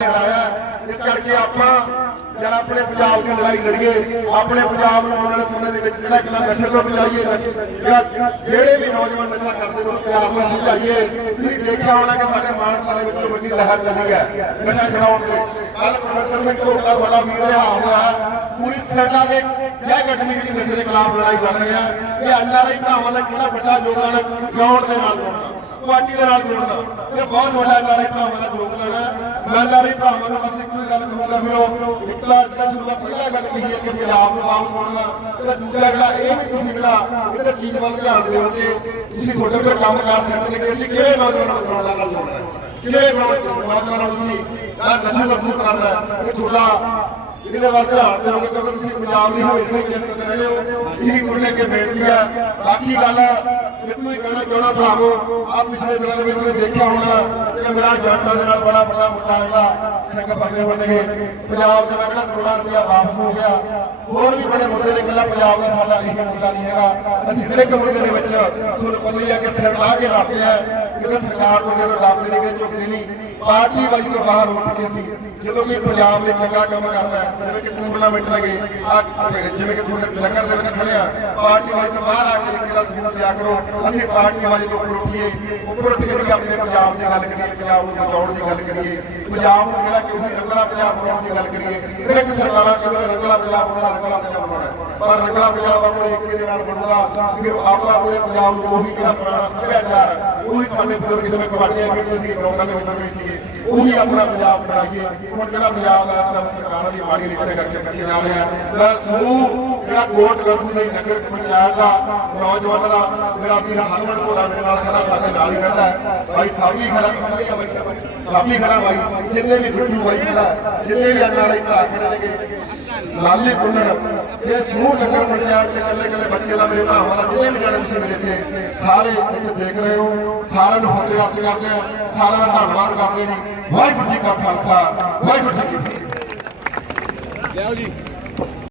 ਲਾਇਆ ਇਸ ਕਰਕੇ ਆਪਾਂ ਜਦ ਆਪਣੇ ਪੰਜਾਬ ਦੀ ਲੜਾਈ ਲੜੀਏ, ਆਪਣੇ ਪੰਜਾਬ ਨੂੰ ਆਉਣ ਵਾਲੇ ਸਮੇਂ ਦੇ ਵਿੱਚ ਜਿਹੜਾ ਕਿ ਨਸ਼ੇ ਤੋਂ ਬਚਾਈਏ ਜਿਹੜੇ ਵੀ ਨੌਜਵਾਨ ਨਸ਼ਾ ਕਰਦੇ ਨੇ ਪੰਜਾਬ ਨੂੰ ਸਮਝਾਈਏ ਤੁਸੀਂ ਦੇਖਿਆ ਹੋਣਾ ਕਿ ਸਾਡੇ ਮਾਨਸਾ ਵਿੱਚ ਵੱਡੀ ਲਹਿਰ ਚੱਲੀ ਹੈ ਨਸ਼ਾ ਛਡਾਉਣ ਦੀ। ਕੱਲ ਪ੍ਰਵਰਤਨ ਸਿੰਘ ਢੋਲਾ ਬੜਾ ਵੀਰ ਰਿਹਾ ਹੋਇਆ। ਪੂਰੀ ਸਰਕਾਰ ਦੇ ਜੈ ਗੱਡਮੀ ਜਿਹੜੀ ਨਸ਼ੇ ਦੇ ਖਿਲਾਫ ਲੜਾਈ ਲੜ ਰਹੇ ਹੈ ਇਹ ਐਨਆਰਆਈ ਭਰਾਵਾਂ ਦਾ ਕਿਹੜਾ ਵੱਡਾ ਯੋਗਦਾਨ ਗਰਾਊਂਡ ਦੇ ਨਾਲ ਜੋੜਨਾ ਪਾਰਟੀ ਦੇ ਨਾਲ ਜੋੜਨਾ। ਇਹ ਬਹੁਤ ਵੱਡਾ ਐਨਆਰਆਈ ਭਰਾਵਾਂ ਦਾ ਯੋਗਦਾਨ ਹੈ। ਮੈਂ ਐਨਆਰਆਈ ਭਰਾਵਾਂ ਨੂੰ ਬਸ ਇੱਕੋ ਹੀ ਗੱਲ ਕਹੂੰਗਾ, ਵੀਰੋ, ਇੱਕ ਤਾਂ ਜਿਹੜਾ ਤੁਹਾਨੂੰ ਪਹਿਲਾਂ ਗੱਲ ਕਹੀ ਹੈ ਕਿ ਪੰਜਾਬ ਨੂੰ ਵਾਪਸ ਮੁੜਨਾ ਤੇ ਦੂਜਾ ਜਿਹੜਾ ਇਹ ਵੀ ਤੁਸੀਂ ਜਿਹੜਾ ਇੱਧਰ ਚੀਜ਼ ਵੱਲ ਧਿਆਨ ਦਿਓ ਕਿ ਤੁਸੀਂ ਤੁਹਾਡੇ ਉੱਤੇ ਕੰਮ ਕਰ ਸਕਦੇ ਕਿ ਅਸੀਂ ਕਿਹੜੇ ਨੌਜਵਾਨਾਂ ਨੂੰ ਗਰਾਊਂਡ ਨਾਲ ਜੋੜਨਾ ਹੈ ਕਿਹੜੇ ਨੌਜਵਾਨਾਂ ਨੂੰ ਅਸੀਂ ਨਸ਼ੇ ਤੋਂ ਦੂਰ ਕਰਨਾ ਇਹ ਤੁਹਾਡਾ ਇਹਦੇ ਵੱਲ ਧਿਆਨ ਦਿਓਗੇ ਕਿਉਂਕਿ ਤੁਸੀਂ ਪੰਜਾਬ ਦੀ ਹਮੇਸ਼ਾ ਹੀ ਚਿੰਤਤ ਰਹੇ ਹੋ, ਇਹੀ ਤੁਹਾਡੇ ਅੱਗੇ ਬੇਨਤੀ ਹੈ ਬਾਕੀ ਗੱਲ, ਇੱਕੋ ਹੀ ਕਹਿਣਾ ਚਾਹਣਾ ਭਰਾਵੋ ਆ ਪਿਛਲੇ ਦਿਨਾਂ ਦੇ ਵਿੱਚ ਤੁਸੀਂ ਦੇਖਿਆ ਹੋਣਾ ਕਿ ਮੇਰਾ ਜਨਤਾ ਦੇ ਨਾਲ ਬੜਾ ਬੜਾ ਮੁੱਦਾ ਸਿੰਘ ਫਸੇ ਹੋਏ ਨੇਗੇ ਪੰਜਾਬ ਦਾ ਕਿਹੜਾ ਕਰੋੜਾਂ ਰੁਪਇਆ ਵਾਪਸ ਹੋ ਗਿਆ? ਹੋਰ ਵੀ ਬੜੇ ਮੁੱਦੇ ਨੇ ਗੱਲਾਂ, ਪੰਜਾਬ ਦਾ ਸਾਡਾ ਇਹੀ ਮੁੱਦਾ ਨਹੀਂ ਹੈਗਾ। ਅਸੀਂ ਹਰ ਇੱਕ ਮੁੱਦੇ ਦੇ ਵਿੱਚ ਤੁਹਾਨੂੰ ਪਤਾ ਹੀ ਹੈ ਕਿ ਸਿਰ ਲਾ ਕੇ ਰੱਖਦੇ ਆ। ਕਿਤੇ ਸਰਕਾਰ ਤੋਂ ਜਦੋਂ ਡਰਦੇ ਨਹੀਂ ਕਿ ਝੁਕਦੇ ਨਹੀਂ। ਪਾਰਟੀ ਵਾਲੀ ਤੋਂ ਬਾਹਰ ਉੱਠ ਕੇ ਸੀ ਜਦੋਂ ਕਿ ਪੰਜਾਬ ਦੇ ਚੰਗਾ ਕੰਮ ਕਰਨਾ ਹੈ ਜਿਵੇਂ ਕਿ ਟੂਰਨਾਮੈਂਟ ਲਗੇ ਆ ਜਿਵੇਂ ਕਿ ਤੁਹਾਡੇ ਨਗਰ ਦੇ ਵਿੱਚ ਖੜੇ ਆ ਪਾਰਟੀ ਵਾਲੀ ਤੋਂ ਬਾਹਰ ਆ ਕੇ ਇੱਕ ਦਾ ਸਬੂਤ ਦਿਆ ਕਰੋ ਅਸੀਂ ਪਾਰਟੀ ਵਾਲੀ ਤੋਂ ਉੱਪਰ ਉੱਠੀਏ ਉੱਪਰ ਉੱਠ ਕੇ ਵੀ ਆਪਣੇ ਪੰਜਾਬ ਦੀ ਗੱਲ ਕਰੀਏ ਪੰਜਾਬ ਨੂੰ ਬਚਾਉਣ ਦੀ ਗੱਲ ਕਰੀਏ ਪੰਜਾਬ ਨੂੰ ਜਿਹੜਾ ਕਿ ਉਹੀ ਰੰਗਲਾ ਪੰਜਾਬ ਬਣਾਉਣ ਦੀ ਗੱਲ ਕਰੀਏ ਫਿਰ ਇੱਕ ਸਰਕਾਰਾਂ ਕਹਿੰਦੇ ਨੇ ਰੰਗਲਾ ਪੰਜਾਬ ਬਣਾਉਣਾ ਰੰਗਲਾ ਪੰਜਾਬ ਬਣਾਉਣਾ ਹੈ। ਪਰ ਰੰਗਲਾ ਪੰਜਾਬ ਆਪਣੇ ਇੱਕ ਦੇ ਨਾਲ ਬਣੂਗਾ ਫਿਰ ਆਪਾਂ ਆਪਣੇ ਪੰਜਾਬ ਨੂੰ ਉਹੀ ਜਿਹੜਾ ਪੁਰਾਣਾ ਸੱਭਿਆਚਾਰ ਹੈ, ਉਹੀ ਸਾਡੇ ਬਜ਼ੁਰਗ ਜਿਵੇਂ ਕਬਾੜੀਆਂ ਕਹਿੰਦੇ ਸੀਗੇ, ਗਰਾਊਂਡਾਂ ਦੇ ਵਿੱਚ ਹੁੰਦੇ ਸੀਗੇ, ਉਹੀ ਆਪਣਾ ਪੰਜਾਬ ਬਣਾਈਏ। ਹੁਣ ਜਿਹੜਾ ਪੰਜਾਬ ਦਾ ਇਸ ਸਰਕਾਰਾਂ ਦੀ ਮਾੜੀ ਨੀਤੀ ਕਰਕੇ ਪਿੱਛੇ ਜਾ ਰਿਹਾ ਹੈ ਮੈਂ ਸਮੂਹ ਕੋਟ ਗੱਗੂ ਦੀ ਨਗਰ ਪੰਚਾਇਤ ਦਾ, ਨੌਜਵਾਨਾਂ ਦਾ, ਮੇਰਾ ਵੀਰ ਹਰਮਨ ਕੋਲਾ ਮੇਰੇ ਨਾਲ ਖੜਾ ਸਾਡੇ ਨਾਲ ਹੀ ਖੜਾ ਹੈ। ਭਾਈ ਸਾਬੀ ਖੜਾ ਸਾਬੀ ਬਾਈ ਸਾਬੀ ਖੜਾ ਭਾਈ। ਜਿੰਨੇ ਵੀ ਗੁੱਡੂ ਬਾਈ ਖੜਾ ਜਿੰਨੇ ਵੀ ਐਨਆਰਆਈ ਭਰਾ ਖੜੇ ਨੇਗੇ ਲਾਲੀ ਪੁੰਨਰ ਇਹ ਸਮੂਹ ਨਗਰ ਪੰਚਾਇਤ ਦੇ ਕੱਲੇ ਕੱਲੇ ਬੱਚੇ ਦਾ, ਮੇਰੇ ਭਰਾਵਾਂ ਦਾ, ਜਿੰਨੇ ਵੀ ਜਾਣੇ ਤੁਸੀਂ ਮੇਰੇ ਇੱਥੇ, ਸਾਰੇ ਇੱਥੇ ਦੇਖ ਰਹੇ ਹੋ। ਸਾਰਿਆਂ ਨੂੰ ਫਤਿਹ ਅਰਜ਼ ਕਰਦੇ ਆ ਸਾਰਿਆਂ ਦਾ ਧੰਨਵਾਦ ਕਰਦੇ ਜੀ। ਵਾਹਿਗੁਰੂ ਜੀ ਕਾ ਖਾਲਸਾ, ਵਾਹਿਗੁਰੂ ਜੀ ਕੀ ਫਤਿਹ। ਲਿਆਓ ਜੀ।